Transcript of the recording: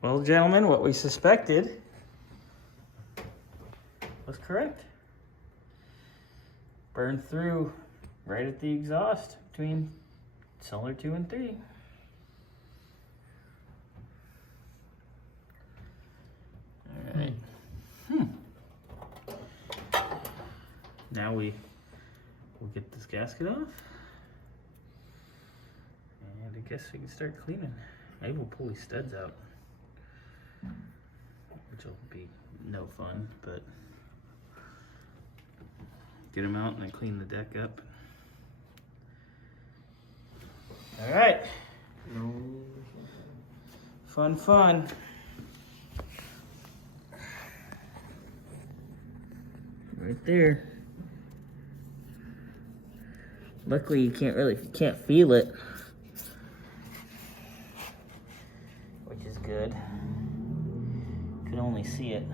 Well, gentlemen, what we suspected was correct. Burned through right at the exhaust between cylinder 2 and 3. All right. Now we'll get this gasket off. And I guess we can start cleaning. Maybe we'll pull these studs out, which will be no fun, but get them out and then clean the deck up. All right. Fun. Right there. Luckily you can't feel it, which is good. You can only see it.